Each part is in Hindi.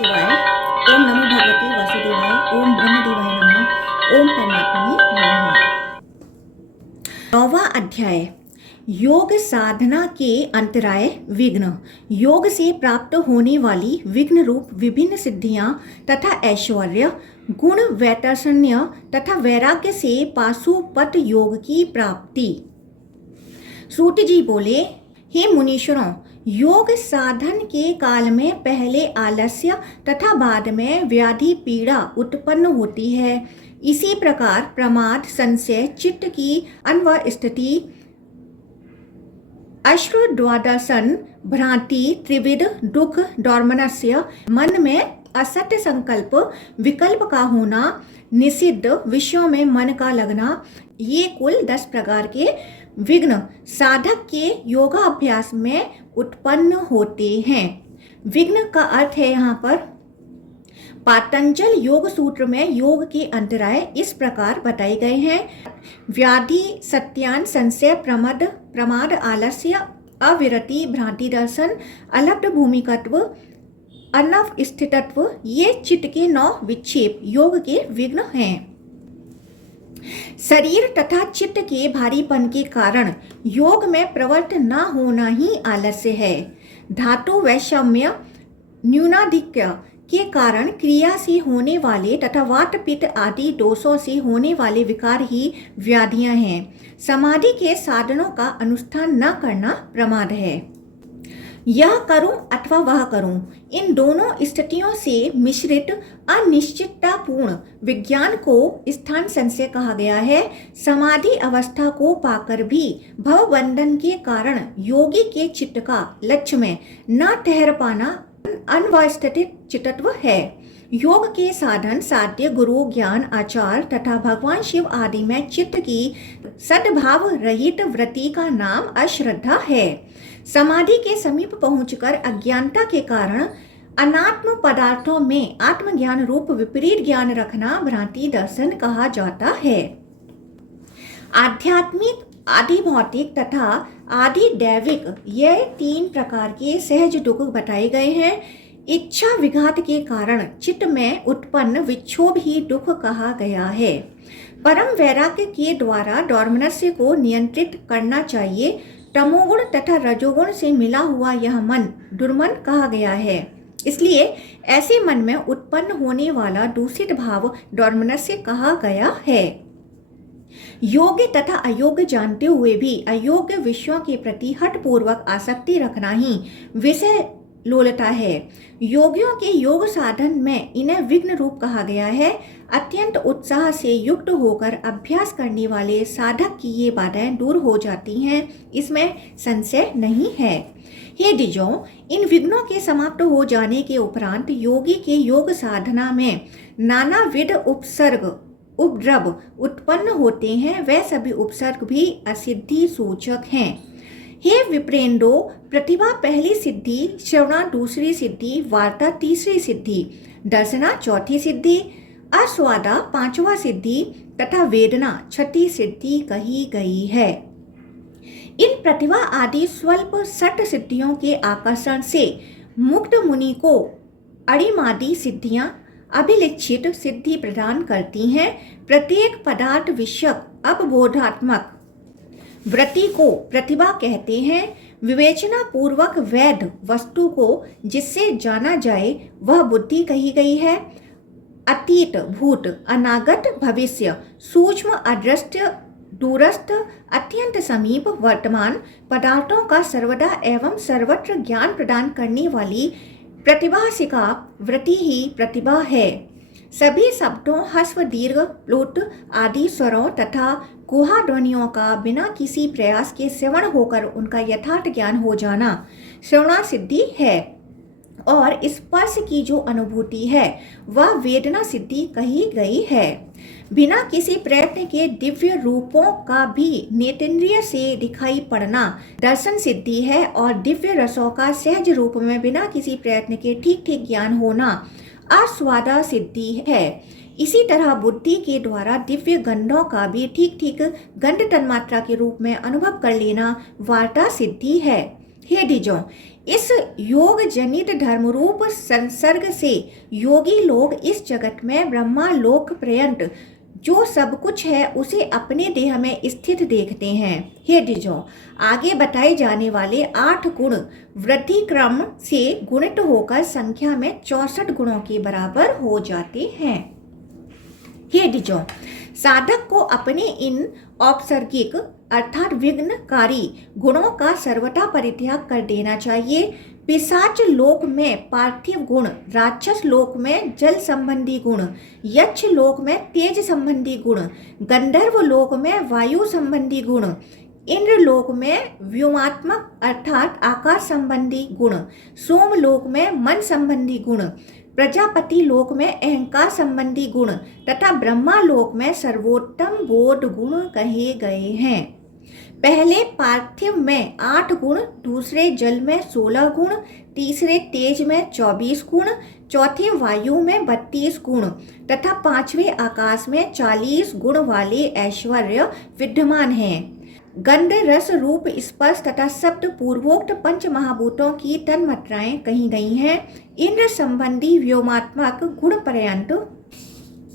शिवाय। ओम नमो भगवते वासुदेवाय। ओम ब्रह्मदेवाय नमः। ओम परमात्मने नमः। 9वां अध्याय योग साधना के अंतराय विघ्न। योग से प्राप्त होने वाली विघ्न रूप विभिन्न सिद्धियां तथा ऐश्वर्य, गुण वैतरण्य तथा वैराग्य से पाशुपत योग की प्राप्ति। सूत जी बोले, हे मुनीश्वरों, योग साधन के काल में पहले आलस्य तथा बाद में व्याधि पीड़ा उत्पन्न होती है। इसी प्रकार प्रमाद, संशय, चित्त की अनवस्थिति, अश्रु द्वादशन, भ्रांति, त्रिविध दुख, डोर्मनस्य, मन में असत्य संकल्प, विकल्प का होना, निषिद्ध विषयों में मन का लगना, ये कुल 10 प्रकार के विघ्न साधक के योगाभ्यास में उत्पन्न होते हैं। विघ्न का अर्थ है यहाँ पर पातंजल योग सूत्र में योग के अंतराय इस प्रकार बताए गए हैं। व्याधि, सत्यान, संशय, प्रमाद, आलस्य, अविरति, भ्रांति दर्शन, अलब्ध भूमिकत्व, अनवस्थितत्व, ये चित्त के 9 विक्षेप योग के विघ्न हैं। शरीर तथा चित्त के भारीपन के कारण योग में प्रवृत्त न होना ही आलस्य है। धातु वैषम्य, न्यूनाधिक्य के कारण क्रिया से होने वाले तथा वात पित्त आदि दोषों से होने वाले विकार ही व्याधियां हैं। समाधि के साधनों का अनुष्ठान न करना प्रमाद है। यह करूं अथवा वह करूं, इन दोनों स्थितियों से मिश्रित अनिश्चिततापूर्ण विज्ञान को स्थान संशय कहा गया है। समाधि अवस्था को पाकर भी भवबंधन के कारण योगी के चित्त का लक्ष्य में न ठहर पाना अनवस्थित चित्तत्व है। योग के साधन साध्य, गुरु, ज्ञान, आचार तथा भगवान शिव आदि में चित्त की सद्भाव रहित वृत्ति का नाम अश्रद्धा है। समाधि के समीप पहुंचकर अज्ञानता के कारण अनात्म पदार्थों में आत्मज्ञान रूप विपरीत ज्ञान रखना भ्रांति दर्शन कहा जाता है। आध्यात्मिक, आदि भौतिक तथा आदि दैविक, यह 3 प्रकार के सहज दुख बताए गए हैं। इच्छा विघात के कारण चित्त में उत्पन्न विक्षोभ ही दुख कहा गया है। परम वैराग्य के द्वारा डोर्मनस्य को नियंत्रित करना चाहिए। तमोगुण तथा रजोगुण से मिला हुआ यह मन दुर्मन कहा गया है। इसलिए ऐसे मन में उत्पन्न होने वाला दूषित भाव डोर्मनस्य कहा गया है। योग्य तथा अयोग्य जानते हुए भी अयोग्य विषयों के प्रति हठपूर्वक आसक्ति रखना ही विषय लोलता है। योगियों के योग साधन में इन्हें विघ्न रूप कहा गया है। अत्यंत उत्साह से युक्त होकर अभ्यास करने वाले साधक की ये बाधाएं दूर हो जाती हैं, इसमें संशय नहीं है। हे द्विजों, इन विघ्नों के समाप्त हो जाने के उपरांत योगी के योग साधना में नानाविध उपसर्ग उपद्रव उत्पन्न होते हैं। वह सभी उपसर्ग भी असिद्धि सूचक हैं। हे विप्रेंदो, प्रतिभा पहली सिद्धि, श्रवणा दूसरी सिद्धि, वार्ता तीसरी सिद्धि, दर्शना चौथी सिद्धि, आस्वादा 5वां सिद्धि तथा वेदना 6ठी सिद्धि कही गई है। इन प्रतिभा आदि स्वल्प 6 सिद्धियों के आकर्षण से मुक्त मुनि को अणिमादि सिद्धियां अभिलिखित सिद्धि प्रदान करती हैं। प्रत्येक पदार्थ विषयक अवबोधात्मक वृत्ति को प्रतिभा कहते हैं। विवेचना पूर्वक वैध वस्तु को जिससे जाना जाए वह बुद्धि कही गई है। अतीत, भूत, अनागत, भविष्य, सूक्ष्म, अदृश्य, दूरस्थ, अत्यंत समीप, वर्तमान पदार्थों का सर्वदा एवं सर्वत्र ज्ञान प्रदान करने वाली प्रतिभासिका वृत्ति ही प्रतिभा है। सभी शब्दों, ह्रस्व, दीर्घ, प्लुत आदि स्वरों तथा गुहा ध्वनियों का बिना किसी प्रयास के श्रवण होकर उनका यथार्थ ज्ञान हो जाना श्रवणा सिद्धि है। और स्पर्श की जो अनुभूति है वह वेदना सिद्धि कही गई है। बिना किसी प्रयत्न के दिव्य रूपों का भी नेत्रेंद्रिय से दिखाई पड़ना दर्शन सिद्धि है। और दिव्य रसों का सहज रूप में बिना किसी प्रयत्न के ठीक ठीक ज्ञान होना आस्वादा सिद्धि है। इसी तरह बुद्धि के द्वारा दिव्य गंधों का भी ठीक ठीक गंध तन्मात्रा के रूप में अनुभव कर लेना वार्ता सिद्धि है। हे द्विजों, इस योग जनित धर्मरूप संसर्ग से योगी लोग इस जगत में ब्रह्मा लोक पर्यंत जो सब कुछ है उसे अपने देह में स्थित देखते हैं। हे द्विजों, आगे बताए जाने वाले 8 गुण वृद्धि क्रम से गुणित होकर संख्या में 64 गुणों के बराबर हो जाते हैं। हे द्विजों, साधक को अपने इन औपसर्गिक अर्थात विघ्नकारी गुणों का सर्वथा परित्याग कर देना चाहिए। पिशाच लोक में पार्थिव गुण, राक्षस लोक में जल संबंधी गुण, यक्ष लोक में तेज संबंधी गुण, गंधर्व लोक में वायु संबंधी गुण, इंद्र लोक में व्योमात्मक अर्थात आकाश संबंधी गुण, सोम लोक में मन संबंधी गुण, प्रजापति लोक में अहंकार संबंधी गुण तथा ब्रह्मा लोक में सर्वोत्तम बोध गुण कहे गए हैं। पहले पार्थिव में 8 गुण, दूसरे जल में 16 गुण, तीसरे तेज में 24 गुण, चौथे वायु में 32 गुण तथा पांचवें आकाश में 40 गुण वाले ऐश्वर्य विद्यमान हैं। गंध, रस, रूप, स्पर्श तथा शब्द पूर्वोक्त पंच महाभूतों की तन्मात्राएं कही गई हैं। इंद्र संबंधी व्योमात्मक गुण पर्यंत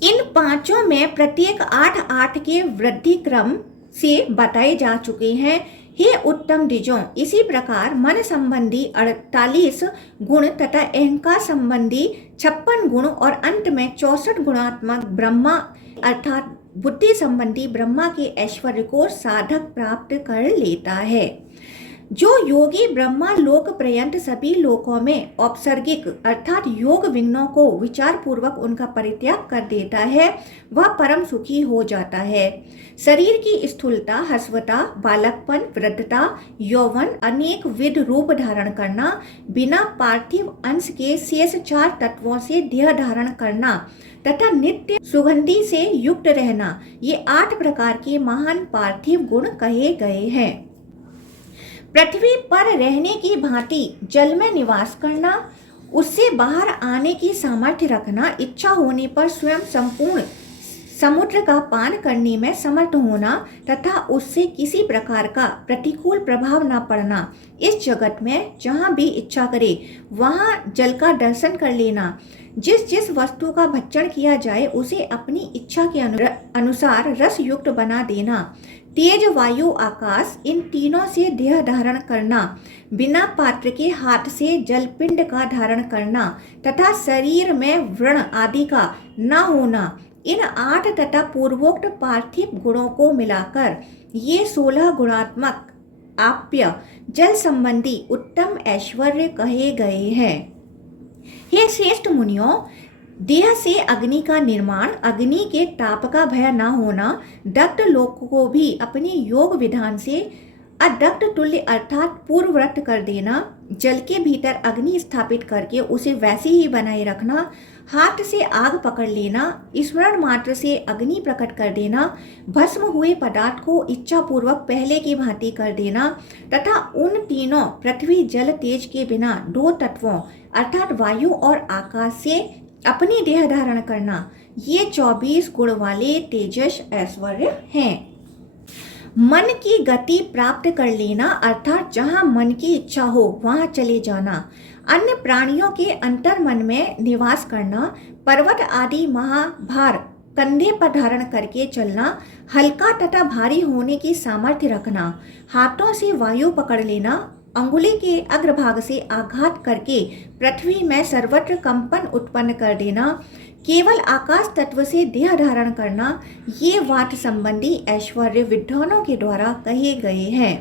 इन पांचों में प्रत्येक 8-8 के वृद्धि क्रम से बताए जा चुके हैं। हे उत्तम द्विजों, इसी प्रकार मन संबंधी 48 गुण तथा अहंकार संबंधी 56 गुण और अंत में 64 गुणात्मक ब्रह्मा अर्थात बुद्धि संबंधी ब्रह्मा के ऐश्वर्य को साधक प्राप्त कर लेता है। जो योगी ब्रह्मा लोक पर्यंत सभी लोकों में औपसर्गिक अर्थात योग विघ्नों को विचार पूर्वक उनका परित्याग कर देता है, वह परम सुखी हो जाता है। शरीर की स्थूलता, हस्वता, बालकपन, वृद्धता, यौवन, अनेक विध रूप धारण करना, बिना पार्थिव अंश के शेष 4 तत्वों से देह धारण करना तथा नित्य सुगंधि से युक्त रहना, ये 8 प्रकार के महान पार्थिव गुण कहे गए हैं। पृथ्वी पर रहने की भांति जल में निवास करना, उससे बाहर आने की सामर्थ्य रखना, इच्छा होने पर स्वयं संपूर्ण समुद्र का पान करने में समर्थ होना तथा उससे किसी प्रकार का प्रतिकूल प्रभाव न पड़ना, इस जगत में जहाँ भी इच्छा करे वहाँ जल का दर्शन कर लेना, जिस जिस वस्तु का भक्षण किया जाए उसे अपनी इच्छा के अनुसार रस युक्त बना देना, तेज, वायु, आकाश, इन तीनों से देह धारण करना, बिना पात्र के हाथ से जलपिंड का धारण करना तथा शरीर में व्रण आदि का न होना, इन 8 तथा पूर्वोक्त पार्थिव गुणों को मिलाकर ये 16 गुणात्मक आप्य जल संबंधी उत्तम ऐश्वर्य कहे गए हैं। हे श्रेष्ठ मुनियों, देह से अग्नि का निर्माण, अग्नि के ताप का भय न होना, दग्ध लोक को भी अपने योग विधान से अदग्ध तुल्य अर्थात पूर्ववत कर देना, जल के भीतर अग्नि स्थापित करके उसे वैसे ही बनाए रखना, हाथ से आग पकड़ लेना, स्मरण मात्र से अग्नि प्रकट कर देना, भस्म हुए पदार्थ को इच्छा पूर्वक पहले की भांति कर देना तथा उन तीनों पृथ्वी, जल, तेज के बिना 2 तत्वों अर्थात वायु और आकाश से अपनी देह धारण करना, ये 24 गुण वाले तेजस ऐश्वर्य हैं। मन की गति प्राप्त कर लेना अर्थात जहाँ मन की इच्छा हो वहाँ चले जाना, अन्य प्राणियों के अंतर मन में निवास करना, पर्वत आदि महाभार कंधे पर धारण करके चलना, हल्का तथा भारी होने की सामर्थ्य रखना, हाथों से वायु पकड़ लेना, अंगुली के अग्रभाग से आघात करके पृथ्वी में सर्वत्र कंपन उत्पन्न कर देना, केवल आकाश तत्व से देह धारण करना, ये वात संबंधी ऐश्वर्य विद्वानों के द्वारा कहे गए हैं।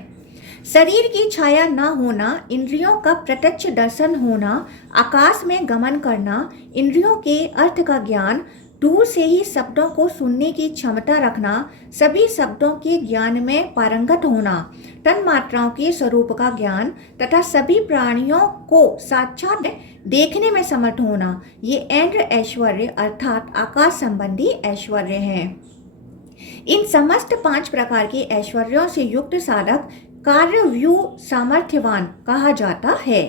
शरीर की छाया न होना, इंद्रियों का प्रत्यक्ष दर्शन होना, आकाश में गमन करना, इंद्रियों के अर्थ का ज्ञान, दूर से ही शब्दों को सुनने की क्षमता रखना, सभी शब्दों के ज्ञान में पारंगत होना, तन मात्राओं के स्वरूप का ज्ञान तथा सभी प्राणियों को साक्षात देखने में समर्थ होना, ये इंद्र ऐश्वर्य अर्थात आकाश संबंधी ऐश्वर्य हैं। इन समस्त 5 प्रकार के ऐश्वर्यों से युक्त साधक कार्य व्यू सामर्थ्यवान कहा जाता है।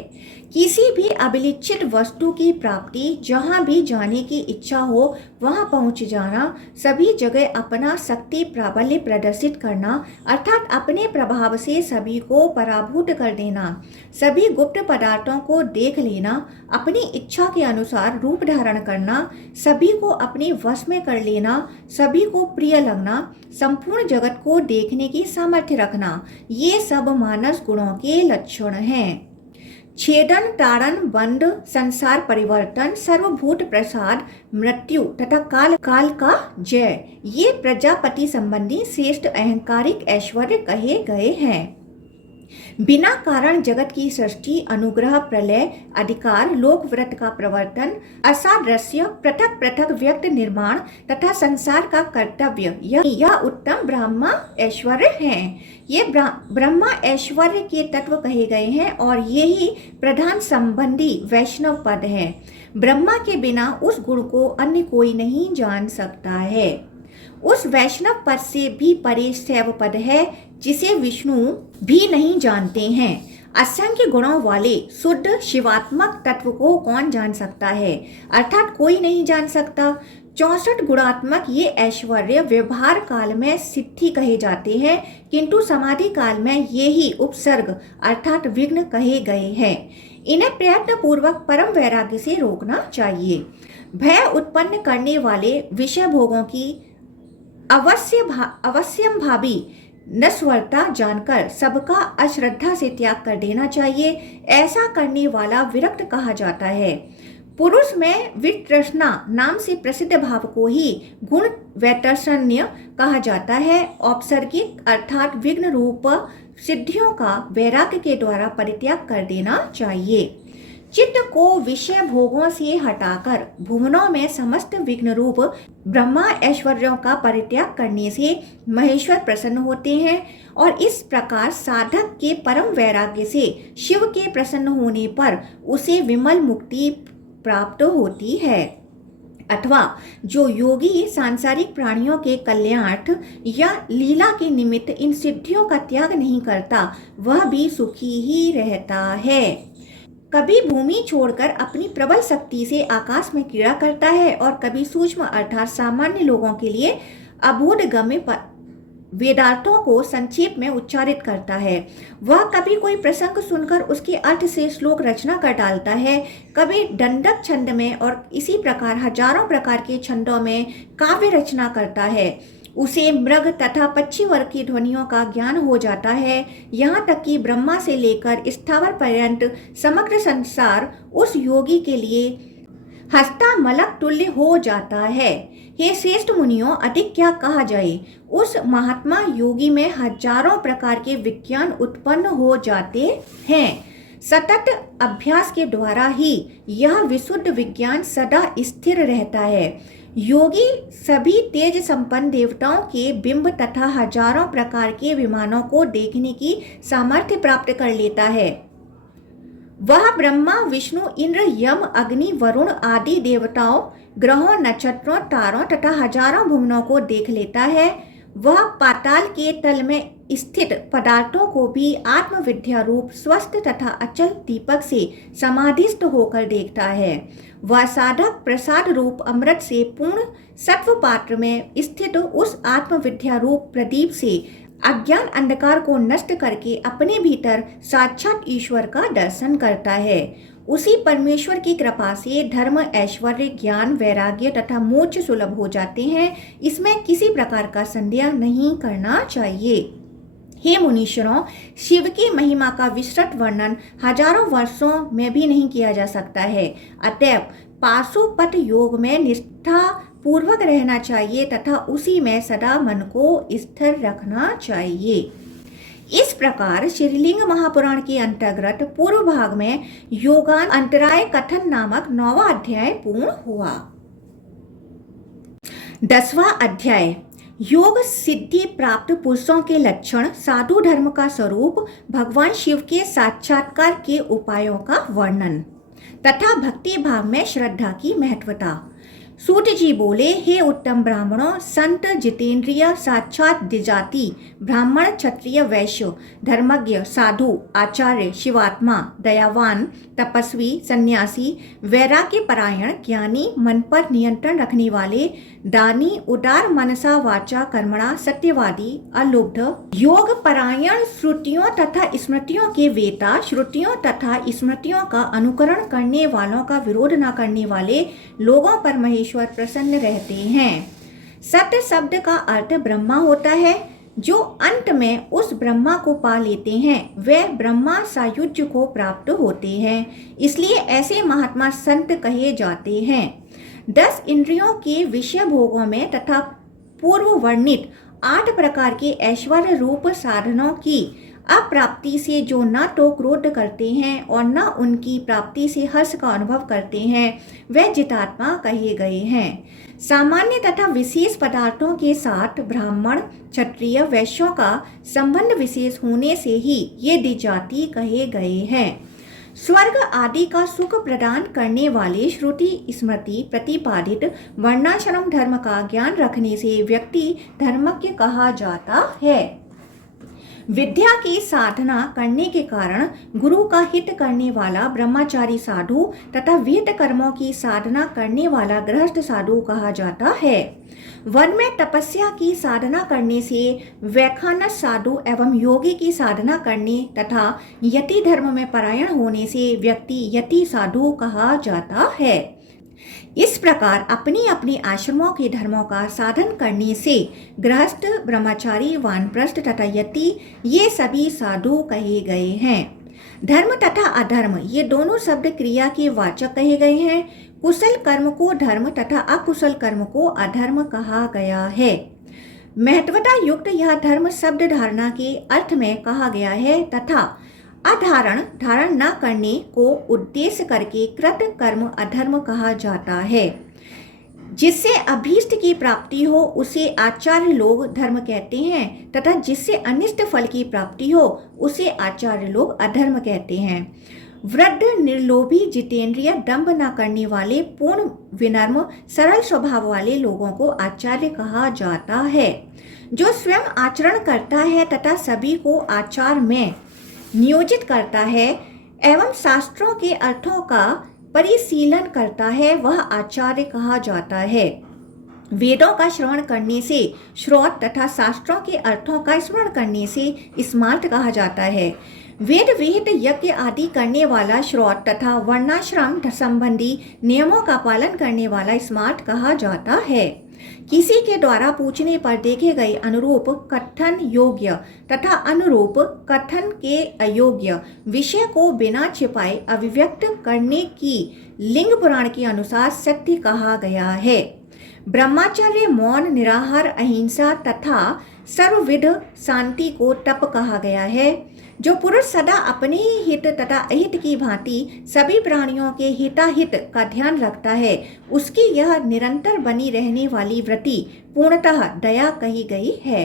किसी भी अभिलिखित वस्तु की प्राप्ति, जहाँ भी जाने की इच्छा हो वहाँ पहुँच जाना, सभी जगह अपना शक्ति प्राबल्य प्रदर्शित करना अर्थात अपने प्रभाव से सभी को पराभूत कर देना, सभी गुप्त पदार्थों को देख लेना, अपनी इच्छा के अनुसार रूप धारण करना, सभी को अपने वश में कर लेना, सभी को प्रिय लगना, संपूर्ण जगत को देखने की सामर्थ्य रखना, ये सब मानस गुणों के लक्षण हैं। छेदन, ताड़न, बंध, संसार परिवर्तन, सर्वभूत प्रसाद, मृत्यु तथा काल का जय, ये प्रजापति संबंधी श्रेष्ठ अहंकारिक ऐश्वर्य कहे गए हैं। बिना कारण जगत की सृष्टि, अनुग्रह, प्रलय, अधिकार, लोकव्रत का प्रवर्तन, असादृश्य, पृथक पृथक व्यक्त निर्माण तथा संसार का कर्तव्य, यह उत्तम ब्रह्मा ऐश्वर्य हैं। ये ब्रह्मा ऐश्वर्य के तत्व कहे गए हैं और यही प्रधान संबंधी वैष्णव पद है। ब्रह्मा के बिना उस गुण को अन्य कोई नहीं जान सकता है। उस वैष्णव पद से भी परे शैव पद है जिसे विष्णु भी नहीं जानते हैं। असंख्य गुणों वाले शुद्ध शिवात्मक तत्व को कौन जान सकता है, अर्थात कोई नहीं जान सकता। 64 गुणात्मक ये ऐश्वर्य व्यवहार काल में सिद्धि कहे जाते हैं, किंतु समाधि काल में ये ही उपसर्ग अर्थात विघ्न कहे गए हैं। इन्हें प्रयत्न पूर्वक परम वैराग्य से रोकना चाहिए। भय उत्पन्न करने वाले विषय भोगों की अवश्यम भावी नश्वरता जानकर सबका अश्रद्धा से त्याग कर देना चाहिए। ऐसा करने वाला विरक्त कहा जाता है। पुरुष में वितृष्णा नाम से प्रसिद्ध भाव को ही गुण वैतर्षण्य कहा जाता है। औपसर्गिक अर्थात विघ्न रूप सिद्धियों का वैराग्य के द्वारा परित्याग कर देना चाहिए। चित्त को विषय भोगों से हटाकर भुवनों में समस्त विघ्न रूप ब्रह्मा ऐश्वर्यों का परित्याग करने से महेश्वर प्रसन्न होते हैं और इस प्रकार साधक के परम वैराग्य से शिव के प्रसन्न होने पर उसे विमल मुक्ति प्राप्त होती है। अथवा जो योगी सांसारिक प्राणियों के कल्याणार्थ या लीला के निमित्त इन सिद्धियों का त्याग नहीं करता, वह भी सुखी ही रहता है। कभी भूमि छोड़कर अपनी प्रबल शक्ति से आकाश में क्रीड़ा करता है और कभी सूक्ष्म अर्थात सामान्य लोगों के लिए अबोधगम्य वेदार्थों को संक्षेप में उच्चारित करता है। वह कभी कोई प्रसंग सुनकर उसके अर्थ से श्लोक रचना कर डालता है, कभी दंडक छंद में और इसी प्रकार हजारों प्रकार के छंदों में काव्य रचना करता है। उसे मृग तथा पक्षी वर्ग की ध्वनियों का ज्ञान हो जाता है। यहाँ तक कि ब्रह्मा से लेकर स्थावर पर्यंत समग्र संसार उस योगी के लिए हस्तामलक तुल्य हो जाता है। हे श्रेष्ठ मुनियों, अधिक क्या कहा जाए। उस महात्मा योगी में हजारों प्रकार के विज्ञान उत्पन्न हो जाते हैं। सतत अभ्यास के द्वारा ही यह विशुद्ध विज्ञान सदा स्थिर रहता है। योगी सभी तेज संपन्न देवताओं के बिंब तथा हजारों प्रकार के विमानों को देखने की सामर्थ्य प्राप्त कर लेता है। वह ब्रह्मा, विष्णु, इंद्र, यम, अग्नि, वरुण आदि देवताओं, ग्रहों, नक्षत्रों, तारों तथा हजारों भुवनों को देख लेता है। वह पाताल के तल में स्थित पदार्थों को भी आत्मविद्या रूप स्वस्थ तथा अचल दीपक से समाधिस्थ होकर देखता है। वह साधक प्रसाद रूप अमृत से पूर्ण सत्व पात्र में स्थित उस आत्मविद्या रूप प्रदीप से अज्ञान अंधकार को नष्ट करके अपने भीतर साक्षात ईश्वर का दर्शन करता है। उसी परमेश्वर की कृपा से धर्म, ऐश्वर्य, ज्ञान, वैराग्य तथा मोक्ष सुलभ हो जाते हैं। इसमें किसी प्रकार का संदेह नहीं करना चाहिए। हे मुनीश्वरों, शिव की महिमा का विस्तृत वर्णन हजारों वर्षों में भी नहीं किया जा सकता है। अतएव पाशुपत योग में निष्ठा पूर्वक रहना चाहिए तथा उसी में सदा मन को स्थिर रखना चाहिए। इस प्रकार श्रीलिंग महापुराण के अंतर्गत पूर्व भाग में योगान अंतराय कथन नामक 9वां अध्याय पूर्ण हुआ। 10वां अध्याय योग सिद्धि प्राप्त पुरुषों के लक्षण, साधु धर्म का स्वरूप, भगवान शिव के साक्षात्कार के उपायों का वर्णन तथा भक्ति भाव में श्रद्धा की महत्वता। सूत जी बोले, हे उत्तम ब्राह्मणों, संत जितेंद्रिय साक्षात द्विजाति ब्राह्मण क्षत्रिय वैश्य धर्मज्ञ साधु आचार्य शिवात्मा दयावान तपस्वी सन्यासी वैराग्य परायण ज्ञानी मन पर नियंत्रण रखने वाले दानी उदार मनसा वाचा कर्मणा सत्यवादी अलुब्ध योग परायण श्रुतियों तथा स्मृतियों के वेता श्रुतियों तथा स्मृतियों का अनुकरण करने वालों का विरोध न करने वाले लोगों पर महेश्वर प्रसन्न रहते हैं। सत्य शब्द का अर्थ ब्रह्मा होता है। जो अंत में उस ब्रह्मा को पा लेते हैं वे ब्रह्मा सायुज्य को प्राप्त होते हैं। इसलिए ऐसे महात्मा संत कहे जाते हैं। 10 इंद्रियों के विषय भोगों में तथा पूर्व वर्णित 8 प्रकार के ऐश्वर्य रूप साधनों की अप्राप्ति से जो न तो क्रोध करते हैं और न उनकी प्राप्ति से हर्ष का अनुभव करते हैं वे जितात्मा कहे गए हैं। सामान्य तथा विशेष पदार्थों के साथ ब्राह्मण क्षत्रिय वैश्यों का संबंध विशेष होने से ही ये द्विजाति कहे गए हैं। स्वर्ग आदि का सुख प्रदान करने वाले श्रुति स्मृति प्रतिपादित वर्णाश्रम धर्म का ज्ञान रखने से व्यक्ति धर्मज्ञ कहा जाता है। विद्या की साधना करने के कारण गुरु का हित करने वाला ब्रह्मचारी साधु तथा विहित कर्मों की साधना करने वाला गृहस्थ साधु कहा जाता है। वन में तपस्या की साधना करने से वैखानस साधु एवं योगी की साधना करने तथा यति धर्म में परायण होने से व्यक्ति यति साधु कहा जाता है। इस प्रकार अपनी अपनी आश्रमों के धर्मों का साधन करने से गृहस्थ ब्रह्मचारी वानप्रस्थ तथा यति ये सभी साधु कहे गए हैं। धर्म तथा अधर्म ये दोनों शब्द क्रिया के वाचक कहे गए हैं। कुशल कर्म को धर्म तथा अकुशल कर्म को अधर्म कहा गया है। महत्वता युक्त यह धर्म शब्द धारणा के अर्थ में कहा गया है तथा अधारण धारण न करने को उद्देश्य करके कृत कर्म अधर्म कहा जाता है। जिससे अभीष्ट की प्राप्ति हो उसे आचार्य लोग धर्म कहते हैं तथा जिससे अनिष्ट फल की प्राप्ति हो उसे आचार्य लोग अधर्म कहते हैं। वृद्ध निर्लोभी जितेंद्रिय दंभ न करने वाले पूर्ण विनम्र सरल स्वभाव वाले लोगों को आचार्य कहा जाता है। जो स्वयं आचरण करता है तथा सभी को आचार में नियोजित करता है एवं शास्त्रों के अर्थों का परिशीलन करता है वह आचार्य कहा जाता है। वेदों का श्रवण करने से श्रोत तथा शास्त्रों के अर्थों का स्मरण करने से स्मार्त कहा जाता है। वेद विहित यज्ञ आदि करने वाला श्रोत तथा वर्णाश्रम संबंधी नियमों का पालन करने वाला स्मार्त कहा जाता है। किसी के द्वारा पूछने पर देखे गए अनुरूप कथन योग्य तथा अनुरूप कथन के अयोग्य विषय को बिना छिपाए अभिव्यक्त करने की लिंग पुराण के अनुसार सत्य कहा गया है। ब्रह्मचर्य मौन निराहार अहिंसा तथा सर्वविध शांति को तप कहा गया है। जो पुरुष सदा अपने ही हित तथा अहित की भांति सभी प्राणियों के हिताहित का ध्यान रखता है उसकी यह निरंतर बनी रहने वाली वृत्ति पूर्णतः दया कही गई है।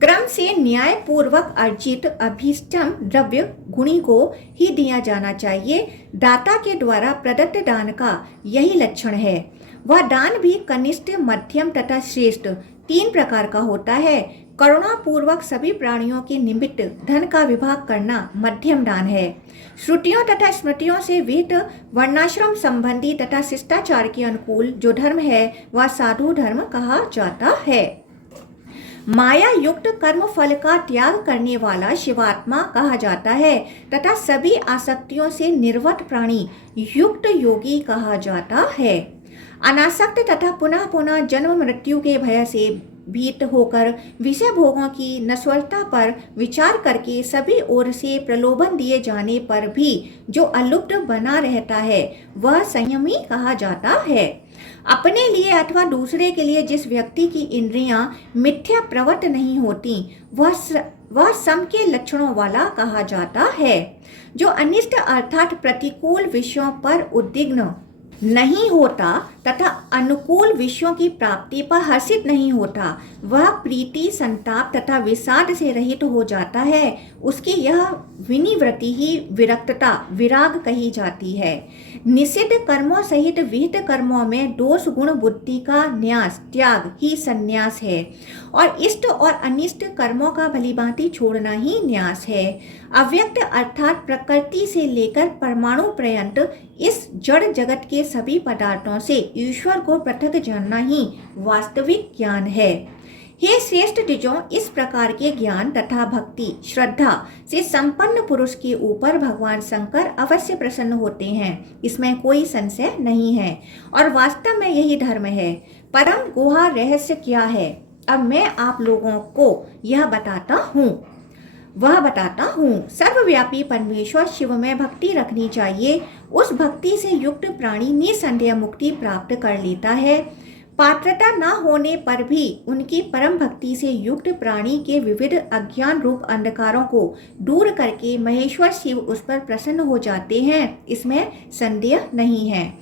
क्रम से न्याय पूर्वक अर्जित अभीष्टम द्रव्य गुणी को ही दिया जाना चाहिए। दाता के द्वारा प्रदत्त दान का यही लक्षण है। वह दान भी कनिष्ठ मध्यम तथा श्रेष्ठ 3 प्रकार का होता है। करुणा पूर्वक सभी प्राणियों के निमित्त धन का विभाग करना मध्यम दान है। श्रुतियों तथा स्मृतियों से विहित वर्णाश्रम संबंधी तथा शिष्टाचार के अनुकूल जो धर्म है वह साधु धर्म कहा जाता है। माया युक्त कर्म फल का त्याग करने वाला शिवात्मा कहा जाता है तथा सभी आसक्तियों से निर्वत प्राणी युक्त योगी कहा जाता है। अनासक्त तथा पुनः पुनः जन्म मृत्यु के भय से भीत होकर विषय भोगों की नश्वरता पर विचार करके सभी ओर से प्रलोभन दिए जाने पर भी जो अलुप्त बना रहता है वह संयमी कहा जाता है। अपने लिए अथवा दूसरे के लिए जिस व्यक्ति की इंद्रियां मिथ्या प्रवृत्त नहीं होती वह सम के लक्षणों वाला कहा जाता है। जो अनिष्ट अर्थात प्रतिकूल विषयों पर उद्विग्न नहीं होता तथा अनुकूल विषयों की प्राप्ति पर हर्षित नहीं होता वह प्रीति संताप तथा विषाद से रहित हो जाता है। उसकी यह विनिवृत्ति ही विरक्तता विराग कही जाती है। निषिद्ध कर्मों सहित विहित कर्मों में दोष गुण बुद्धि का न्यास त्याग ही संन्यास है और इष्ट और अनिष्ट कर्मों का भलीभांति छोड़ना ही न्यास है। अव्यक्त अर्थात प्रकृति से लेकर परमाणु पर्यंत इस जड़ जगत के सभी पदार्थों से ईश्वर को पृथक जानना ही वास्तविक ज्ञान है। हे श्रेष्ठ द्विजों, इस प्रकार के ज्ञान तथा भक्ति श्रद्धा से संपन्न पुरुष के ऊपर भगवान शंकर अवश्य प्रसन्न होते हैं, इसमें कोई संशय नहीं है और वास्तव में यही धर्म है। परम गुहा रहस्य क्या है, अब मैं आप लोगों को यह बताता हूँ। सर्वव्यापी परमेश्वर शिव में भक्ति रखनी चाहिए। उस भक्ति से युक्त प्राणी निसंदेह मुक्ति प्राप्त कर लेता है। पात्रता न होने पर भी उनकी परम भक्ति से युक्त प्राणी के विविध अज्ञान रूप अंधकारों को दूर करके महेश्वर शिव उस पर प्रसन्न हो जाते हैं, इसमें संदेह नहीं है।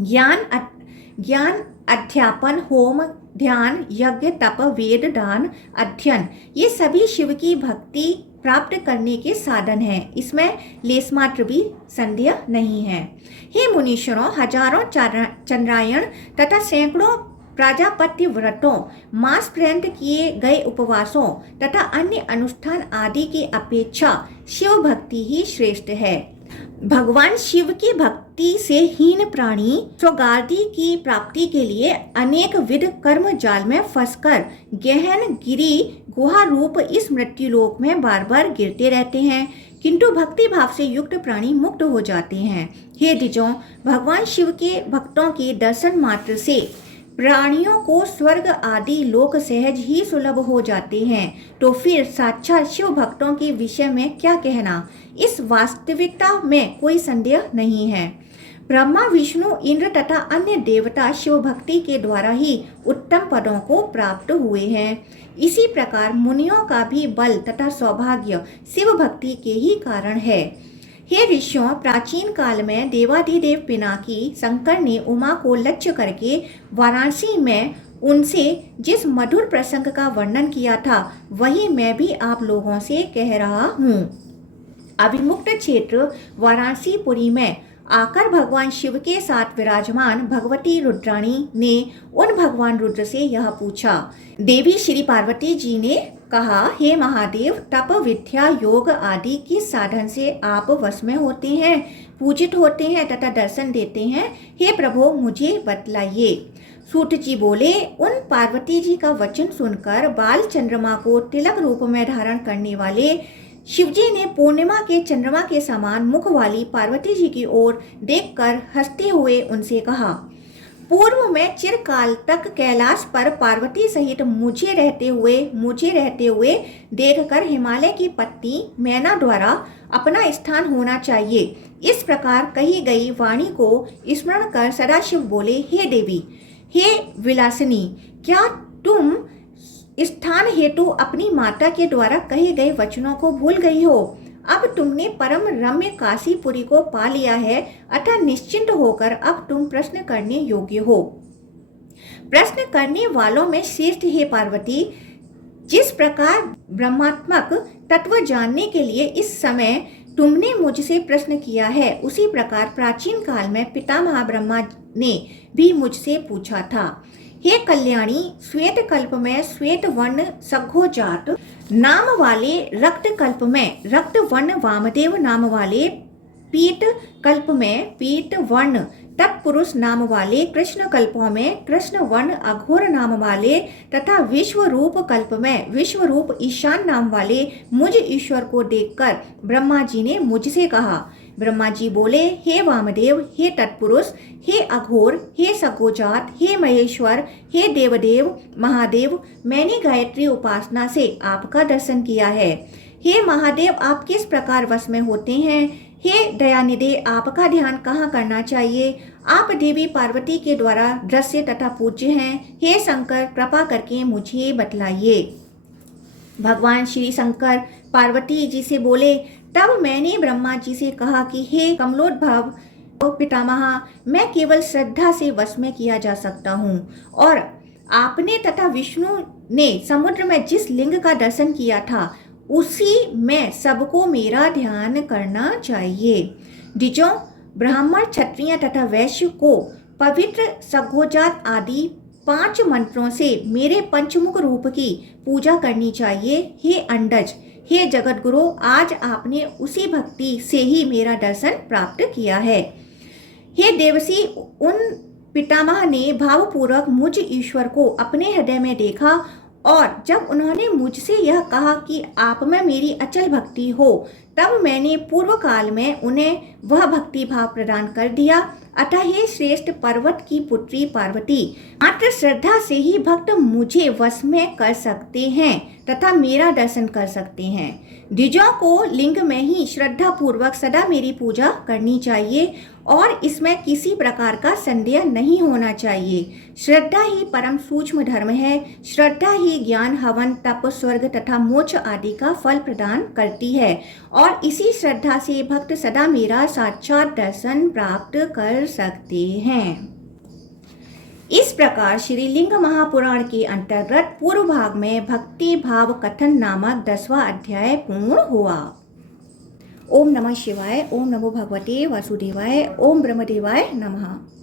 ज्ञान अध्यापन, होम, ध्यान, यज्ञ, तप, वेद, दान, अध्ययन, ये सभी शिव की भक्ति प्राप्त करने के साधन हैं, इसमें लेशमात्र भी संदेह नहीं है। हे मुनीश्वरों, हजारों चंद्रायण तथा सैकड़ों प्राजापत्य व्रतों, मास पर्यंत किए गए उपवासों तथा अन्य अनुष्ठान आदि की अपेक्षा शिव भक्ति ही श्रेष्ठ है। भगवान शिव की भक्ति से हीन प्राणी स्वगादि की प्राप्ति के लिए अनेक विध कर्म जाल में फंसकर गहन गिरी गुहा रूप इस मृत्युलोक में बार बार गिरते रहते हैं, किंतु भक्ति भाव से युक्त प्राणी मुक्त हो जाते हैं। हे द्विजों, भगवान शिव के भक्तों के दर्शन मात्र से प्राणियों को स्वर्ग आदि लोक सहज ही सुलभ हो जाते हैं, तो फिर साक्षात शिव भक्तों के विषय में क्या कहना, इस वास्तविकता में कोई संदेह नहीं है। ब्रह्मा, विष्णु, इंद्र तथा अन्य देवता शिव भक्ति के द्वारा ही उत्तम पदों को प्राप्त हुए हैं। इसी प्रकार मुनियों का भी बल तथा सौभाग्य शिव भक्ति के ही कारण है। हे ऋषियों, प्राचीन काल में देवाधिदेव पिनाकी शंकर ने उमा को लक्ष्य करके वाराणसी में उनसे जिस मधुर प्रसंग का वर्णन किया था, वही मैं भी आप लोगों से कह रहा हूँ। अभिमुक्त क्षेत्र वाराणसीपुरी में आकर भगवान शिव के साथ विराजमान भगवती रुद्राणी ने उन भगवान रुद्र से यह पूछा। देवी श्री पार्वती जी ने कहा, हे महादेव, तप, विद्या, योग आदि किस साधन से आप वश में होते हैं, पूजित होते हैं तथा दर्शन देते हैं? हे प्रभु, मुझे बतलाइए। सूत जी बोले, उन पार्वती जी का वचन सुनकर बाल चंद्रमा को तिलक रूप में धारण करने वाले शिवजी ने पूर्णिमा के चंद्रमा के समान मुख वाली पार्वती जी की ओर देखकर हंसते हुए उनसे कहा, पूर्व में चिरकाल तक कैलाश पर पार्वती सहित मुझे रहते हुए देखकर हिमालय की पत्नी मैना द्वारा अपना स्थान होना चाहिए। इस प्रकार कही गई वाणी को स्मरण कर सदाशिव बोले, हे देवी, हे विलासिनी, क्या तुम स्थान हेतु अपनी माता के द्वारा कहे गए वचनों को भूल गई हो? अब तुमने परम रम्य काशीपुरी को पा लिया है, अतः निश्चिंत होकर अब तुम प्रश्न करने योग्य हो। प्रश्न करने वालों में श्रेष्ठ है पार्वती। जिस प्रकार ब्रह्मात्मक तत्व जानने के लिए इस समय तुमने मुझसे प्रश्न किया है, उसी प्रकार प्राचीन काल में पितामह ब्रह्मा ने भी मुझसे पूछा था। हे कल्याणी, श्वेत कल्प में श्वेत वर्ण सघोजात नाम वाले, रक्त कल्प में रक्त वर्ण वामदेव नाम वाले, पीत कल्प में पीत वर्ण तत्पुरुष नाम वाले, कृष्ण कल्पों में कृष्ण वर्ण अघोर नाम वाले तथा विश्वरूप कल्प में विश्वरूप ईशान नाम वाले मुझ ईश्वर को देखकर ब्रह्मा जी ने मुझसे कहा। ब्रह्मा जी बोले, हे वामदेव, हे तत्पुरुष, हे अघोर, हे सकोजात, हे महेश्वर, हे देवदेव महादेव, मैंने गायत्री उपासना से आपका दर्शन किया है। हे महादेव, आप किस प्रकार वश में होते हैं? हे दयानिधे, आपका ध्यान कहाँ करना चाहिए? आप देवी पार्वती के द्वारा दृश्य तथा पूज्य हैं। हे शंकर, कृपा करके मुझे बतलाइए। भगवान श्री शंकर पार्वती जी से बोले, तब मैंने ब्रह्मा जी से कहा कि हे कमलोद्भव पितामह, मैं केवल श्रद्धा से वश में किया जा सकता हूँ, और आपने तथा विष्णु ने समुद्र में जिस लिंग का दर्शन किया था, उसी में सबको मेरा ध्यान करना चाहिए। द्विजों, ब्राह्मण, क्षत्रिय तथा वैश्य को पवित्र सघोजात आदि 5 मंत्रों से मेरे पंचमुख रूप की पूजा करनी चाहिए। हे अंडज, हे जगत गुरु, आज आपने उसी भक्ति से ही मेरा दर्शन प्राप्त किया है। हे देवसी, उन पितामह ने भावपूर्वक मुझ ईश्वर को अपने हृदय में देखा और जब उन्होंने मुझसे यह कहा कि आप में मेरी अचल भक्ति हो, तब मैंने पूर्व काल में उन्हें वह भक्ति भाव प्रदान कर दिया। अतः हे श्रेष्ठ पर्वत की पुत्री पार्वती, मात्र श्रद्धा से ही भक्त मुझे वश में कर सकते हैं तथा मेरा दर्शन कर सकते हैं। द्विजों को लिंग में ही श्रद्धा पूर्वक सदा मेरी पूजा करनी चाहिए और इसमें किसी प्रकार का संदेह नहीं होना चाहिए। श्रद्धा ही परम सूक्ष्म धर्म है। श्रद्धा ही ज्ञान, हवन, तप, स्वर्ग तथा मोक्ष आदि का फल प्रदान करती है और इसी श्रद्धा से भक्त सदा मेरा साक्षात दर्शन प्राप्त कर सकते हैं। इस प्रकार श्री लिंग महापुराण के अंतर्गत पूर्व भाग में भक्ति भाव कथन नामक 10वां अध्याय पूर्ण हुआ। ओम नमः शिवाय। ओम नमो भगवते वासुदेवाय। ओम ब्रह्मदेवाय नमः।